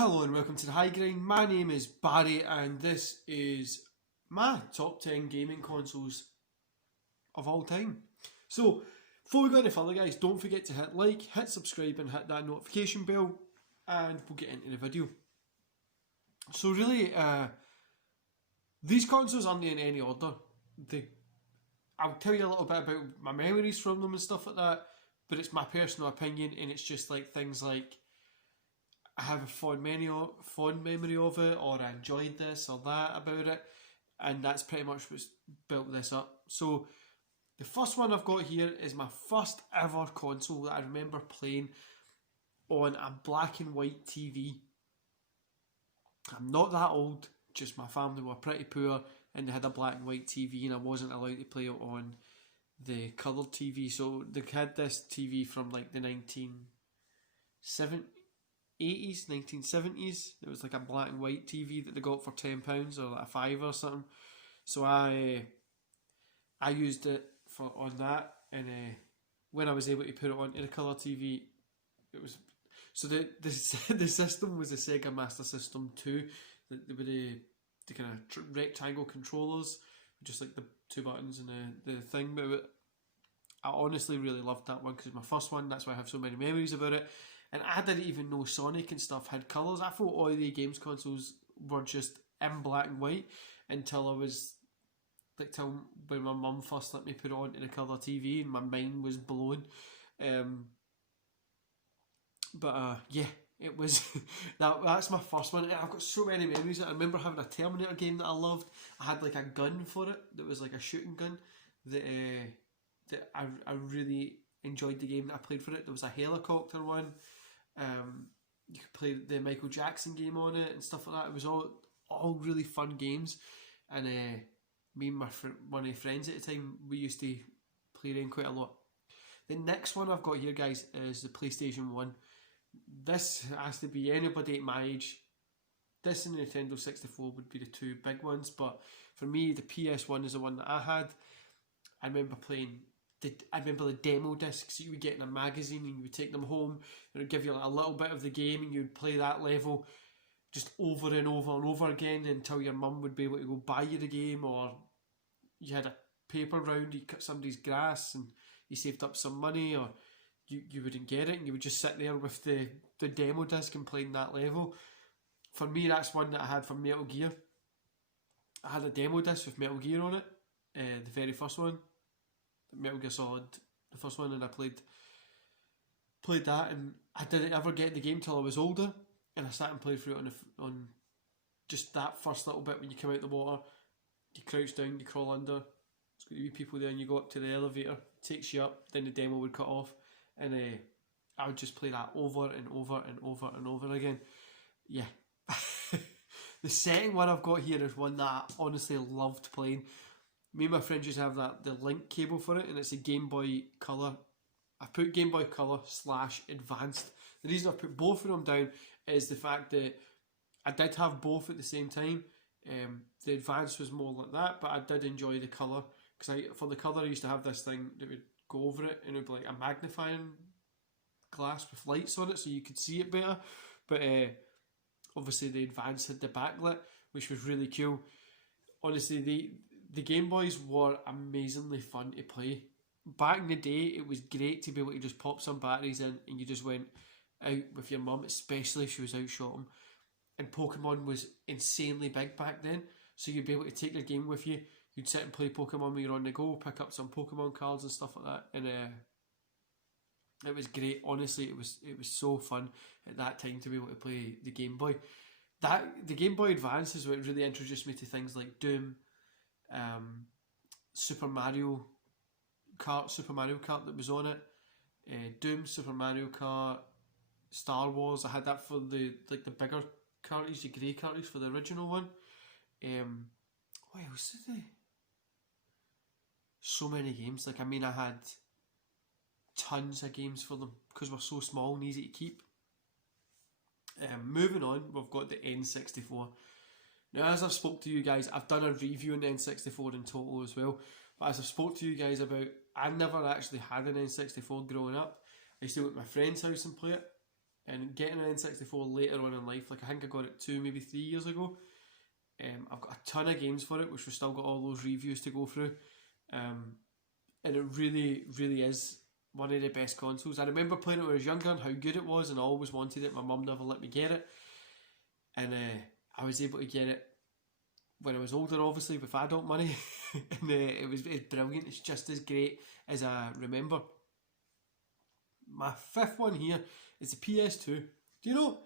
Hello and welcome to the High Grind. My name is Barry and this is my top 10 gaming consoles of all time. So, before we go any further guys, don't forget to hit like, hit subscribe and hit that notification bell and we'll get into the video. So really, these consoles aren't in any order. I'll tell you a little bit about my memories from them and stuff like that, but it's my personal opinion and it's just like things like I have a fond memory of it, or I enjoyed this or that about it, and that's pretty much what's built this up. So the first one I've got here is my first ever console that I remember playing on a black and white TV. I'm not that old, just my family were pretty poor and they had a black and white TV and I wasn't allowed to play it on the coloured TV. So they had this TV from like the 1970s. It was like a black and white TV that they got for £10 or like a fiver or something. So I used it on that, and when I was able to put it onto the colour TV, it was the system was the Sega Master System 2. They were the kind of rectangle controllers, just like the two buttons and the thing. But I honestly really loved that one because it's my first one. That's why I have so many memories about it. And I didn't even know Sonic and stuff had colours. I thought all the games consoles were just in black and white until till when my mum first let me put it onto the colour TV and my mind was blown. Yeah, it was that's my first one. And I've got so many memories. I remember having a Terminator game that I loved. I had like a gun for it that was like a shooting gun that I really enjoyed the game that I played for it. There was a helicopter one. You could play the Michael Jackson game on it and stuff like that. It was all really fun games, and me and one of my friends at the time, we used to play them quite a lot. The next one I've got here, guys, is the PlayStation 1. This has to be anybody at my age. This and the Nintendo 64 would be the two big ones, but for me, the PS1 is the one that I had. I remember playing. I remember the demo discs you would get in a magazine and you would take them home. It would give you like a little bit of the game and you would play that level just over and over and over again until your mum would be able to go buy you the game, or you had a paper round, you cut somebody's grass and you saved up some money, or you wouldn't get it and you would just sit there with the demo disc and playing that level. For me, that's one that I had for Metal Gear. I had a demo disc with Metal Gear on it, the very first one. Metal Gear Solid, the first one, and I played that, and I didn't ever get the game till I was older, and I sat and played through it on just that first little bit when you come out the water, you crouch down, you crawl under, there's going to be people there, and you go up to the elevator, it takes you up, then the demo would cut off, and I would just play that over and over and over and over again. Yeah. The second one I've got here is one that I honestly loved playing. Me and my friends used to have the link cable for it, and it's a Game Boy Color. I put Game Boy Color / Advanced. The reason I put both of them down is the fact that I did have both at the same time. The Advanced was more like that, but I did enjoy the Color, because for the Color I used to have this thing that would go over it, and it would be like a magnifying glass with lights on it so you could see it better. But obviously the Advanced had the backlit, which was really cool. Honestly, the Game Boys were amazingly fun to play. Back in the day, it was great to be able to just pop some batteries in and you just went out with your mum, especially if she was out shopping. And Pokemon was insanely big back then, so you'd be able to take your game with you. You'd sit and play Pokemon when you're on the go, pick up some Pokemon cards and stuff like that, and it was great. Honestly, it was so fun at that time to be able to play the Game Boy. The Game Boy Advance is what really introduced me to things like Doom, Super Mario Kart that was on it, Doom, Super Mario Kart, Star Wars. I had that for the bigger cartridge, the grey cartridge for the original one. What else did they? So many games. I had tons of games for them because we're so small and easy to keep. Moving on, we've got the N64. Now, as I've spoke to you guys, I've done a review on the N64 in total as well, but as I've spoke to you guys about, I never actually had an N64 growing up. I used to go to my friend's house and play it, And getting an N64 later on in life, like I think I got it 2, maybe 3 years ago. I've got a ton of games for it, which we've still got all those reviews to go through. And it really, really is one of the best consoles. I remember playing it when I was younger and how good it was, and I always wanted it. My mum never let me get it. And I was able to get it when I was older, obviously, with adult money. And it's brilliant. It's just as great as I remember. My fifth one here is the PS2. Do you know,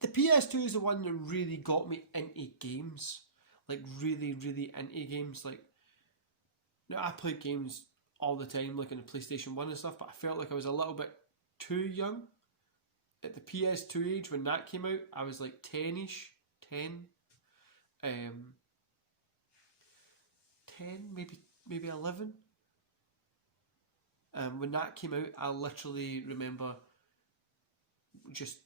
the PS2 is the one that really got me into games. Like, really, really into games. Like, now I played games all the time, like on the PlayStation 1 and stuff, but I felt like I was a little bit too young. At the PS2 age, when that came out, I was like 10-ish. 10. 10, maybe 11. When that came out, I literally remember just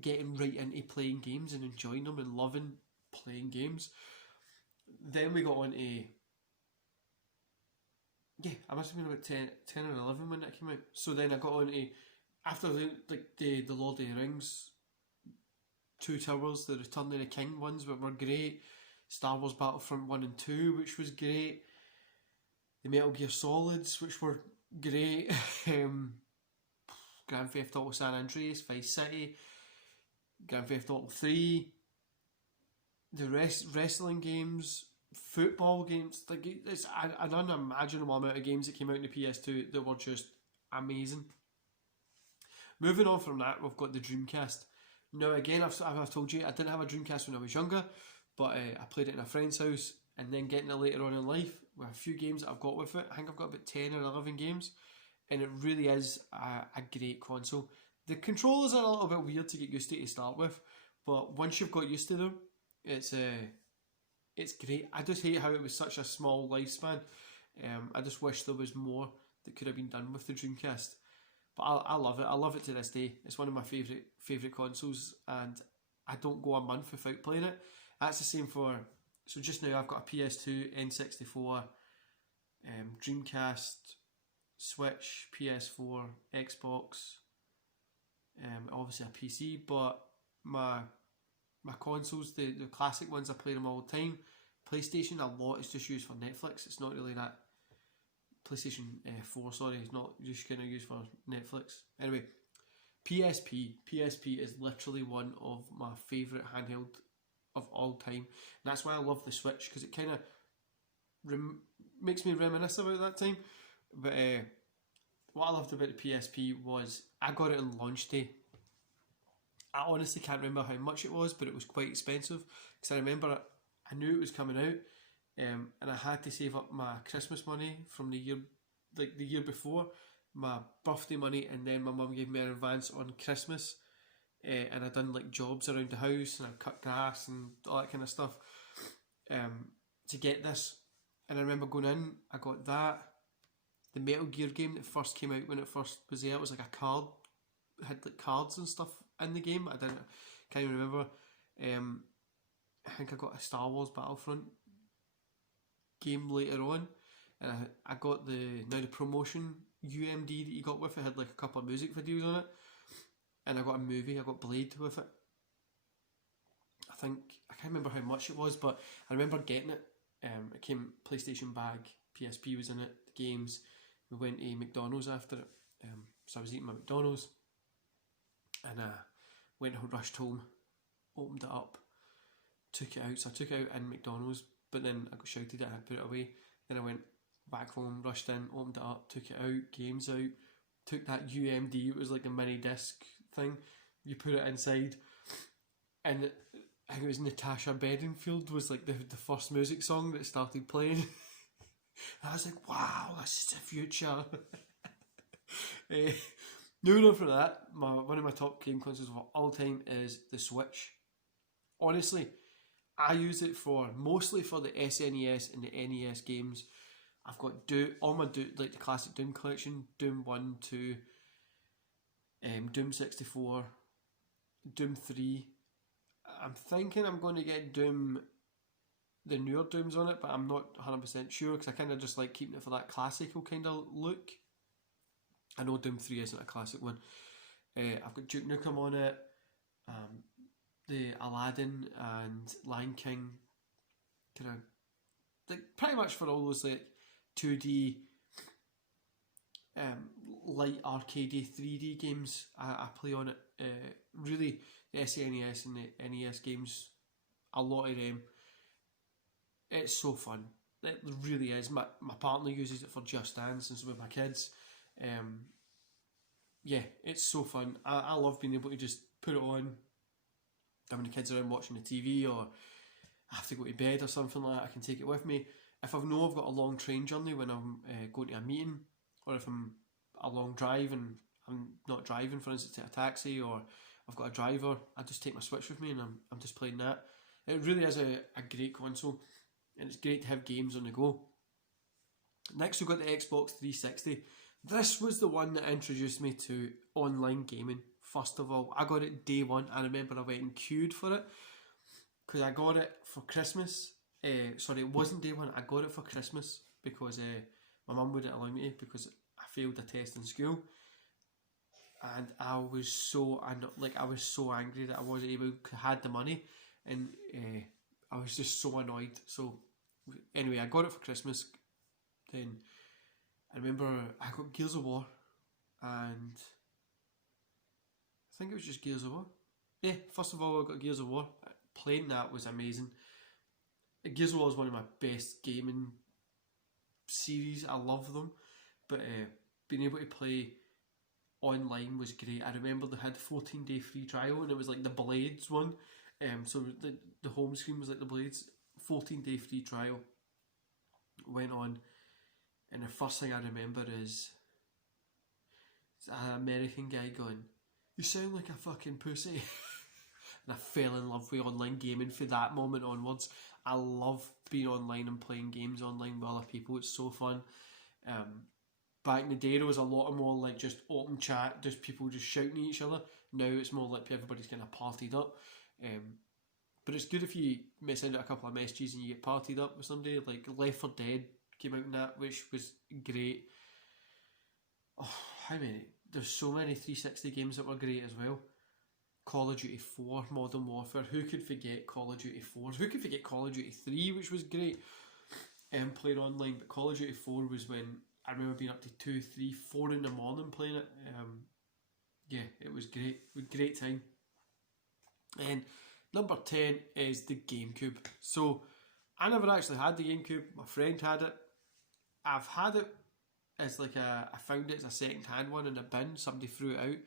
getting right into playing games and enjoying them and loving playing games. Then we got on to, I must have been about 10 or 11 when that came out. So then I got on to, after the Lord of the Rings 2 Towers, the Return of the King ones were great. Star Wars Battlefront 1 and 2, which was great. The Metal Gear Solids, which were great. Grand Theft Auto San Andreas, Vice City, Grand Theft Auto 3, the wrestling games, football games. Like, it's an unimaginable amount of games that came out in the PS2 that were just amazing. Moving on from that, we've got the Dreamcast. Now again, I've told you, I didn't have a Dreamcast when I was younger, but I played it in a friend's house, and then getting it later on in life with a few games that I've got with it. I think I've got about 10 or 11 games, and it really is a great console. The controllers are a little bit weird to get used to start with, but once you've got used to them, it's great. I just hate how it was such a small lifespan. I just wish there was more that could have been done with the Dreamcast. But I love it. I love it to this day. It's one of my favourite consoles, and I don't go a month without playing it. That's the same for... So just now I've got a PS2, N64, Dreamcast, Switch, PS4, Xbox, obviously a PC, but my consoles, the classic ones, I play them all the time. PlayStation, a lot is just used for Netflix. It's not really that... PlayStation 4, sorry, it's not just kind of used for Netflix. Anyway, PSP is literally one of my favourite handheld of all time. And that's why I love the Switch, because it kind of makes me reminisce about that time. But what I loved about the PSP was I got it on launch day. I honestly can't remember how much it was, but it was quite expensive, because I remember I knew it was coming out. And I had to save up my Christmas money from the year before, my birthday money, and then my mum gave me an advance on Christmas. And I done like jobs around the house, and I cut grass and all that kind of stuff to get this. And I remember going in, I got that, the Metal Gear game that first came out when it first was there. It was like a card, it had like cards and stuff in the game. Can't even remember. I think I got a Star Wars Battlefront game later on, and I got the promotion UMD that you got with it had like a couple of music videos on it, and I got a movie, I got Blade with it. I can't remember how much it was, but I remember getting it. It came PlayStation bag, PSP was in it, the games. We went to McDonald's after it, so I was eating my McDonald's, and rushed home, opened it up, took it out. So I took it out in McDonald's, but then I got shouted at, I put it away. Then I went back home, rushed in, opened it up, took it out, games out, took that UMD, it was like a mini disc thing, you put it inside, and I think it was Natasha Bedingfield was like the first music song that started playing. And I was like, wow, this is the future. Moving on from that, one of my top game consoles of all time is the Switch. Honestly, I use it mostly for the SNES and the NES games. I've got all my like the classic Doom collection, Doom 1, 2, Doom 64, Doom 3. I'm thinking I'm going to get Doom, the newer Dooms on it, but I'm not 100% sure, because I kind of just like keeping it for that classical kind of look. I know Doom 3 isn't a classic one. I've got Duke Nukem on it, the Aladdin and Lion King, kind of like pretty much for all those like 2D light arcadey 3D games I play on it. Really, the SNES and the NES games, a lot of them. It's so fun. It really is. My partner uses it for Just Dance and so with my kids. Yeah, it's so fun. I love being able to just put it on. When the kids are around watching the TV or I have to go to bed or something like that, I can take it with me. If I've got a long train journey when I'm going to a meeting, or if I'm a long drive and I'm not driving, for instance, to a taxi, or I've got a driver, I just take my Switch with me and I'm just playing that. It really is a great console, and it's great to have games on the go. Next we've got the Xbox 360. This was the one that introduced me to online gaming. First of all, I got it day one. I remember I went and queued for it because I got it for Christmas. Sorry, it wasn't day one. I got it for Christmas because my mum wouldn't allow me to because I failed a test in school, and I was so angry that I wasn't able to had the money, and I was just so annoyed. So anyway, I got it for Christmas. Then I remember I got Gears of War, and I think it was just Gears of War. Yeah, first of all I got Gears of War. Playing that was amazing. Gears of War is one of my best gaming series. I love them, but being able to play online was great. I remember they had 14-day free trial, and it was like the Blades one. So the home screen was like the Blades. 14-day free trial went on, and the first thing I remember is an American guy going, "You sound like a fucking pussy." And I fell in love with online gaming from that moment onwards. I love being online and playing games online with other people. It's so fun. Back in the day, there was a lot more like just open chat, just people just shouting at each other. Now it's more like everybody's kind of partied up. But it's good if you send out a couple of messages and you get partied up with somebody. Like Left 4 Dead came out in that, which was great. Oh, how many? There's so many 360 games that were great as well. Call of Duty 4, Modern Warfare. Who could forget Call of Duty 4? Who could forget Call of Duty 3, which was great, playing online. But Call of Duty 4 was when I remember being up to 2, 3, 4 in the morning playing it. Yeah, it was great. Great time. And number 10 is the GameCube. So I never actually had the GameCube. My friend had it. I've had it as like I found it as a second hand one in a bin. Somebody threw it out.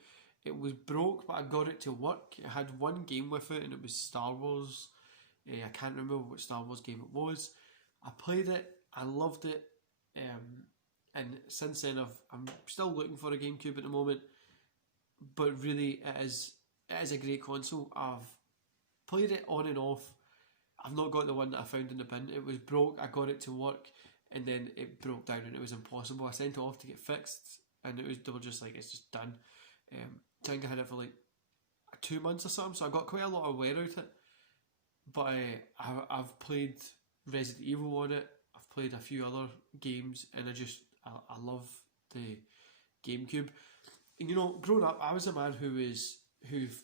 It was broke, but I got it to work. It had one game with it, and it was Star Wars. I can't remember what Star Wars game it was. I played it. I loved it. And since then, I'm still looking for a GameCube at the moment. But really, it is a great console. I've played it on and off. I've not got the one that I found in the bin. It was broke. I got it to work, and then it broke down, and it was impossible. I sent it off to get fixed, and they were just like, it's just done. I think I had it for like 2 months or something, so I got quite a lot of wear out of it. But I've played Resident Evil on it. I've played a few other games, and I love the GameCube. And you know, growing up, I was a man who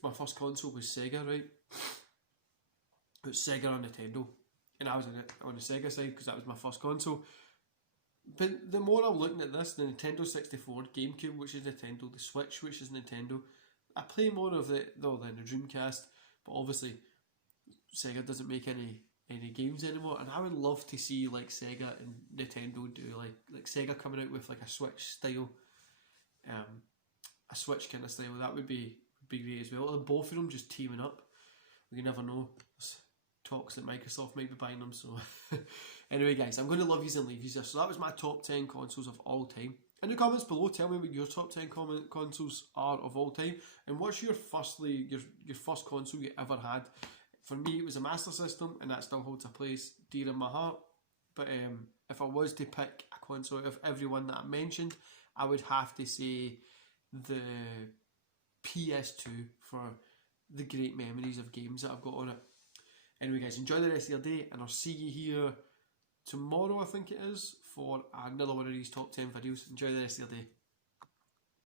my first console was Sega, right? It was Sega or Nintendo, and I was on the Sega side because that was my first console. But the more I'm looking at this, the Nintendo 64, GameCube, which is Nintendo, the Switch, which is Nintendo, I play more of it though than the Dreamcast. But obviously, Sega doesn't make any games anymore, and I would love to see like Sega and Nintendo do like Sega coming out with like a Switch style, a Switch kind of style. That would be great as well. Or both of them just teaming up. You never know. There's talks that Microsoft might be buying them. So anyway, guys, I'm going to love yous and leave yous there. So that was my top 10 consoles of all time. In the comments below, tell me what your top 10 consoles are of all time, and what's your first console you ever had. For me, it was a Master System, and that still holds a place dear in my heart. But if I was to pick a console out of everyone that I mentioned, I would have to say the PS2 for the great memories of games that I've got on it. Anyway, guys, enjoy the rest of your day, and I'll see you here tomorrow, I think it is, for another one of these top 10 videos. Enjoy the rest of your day.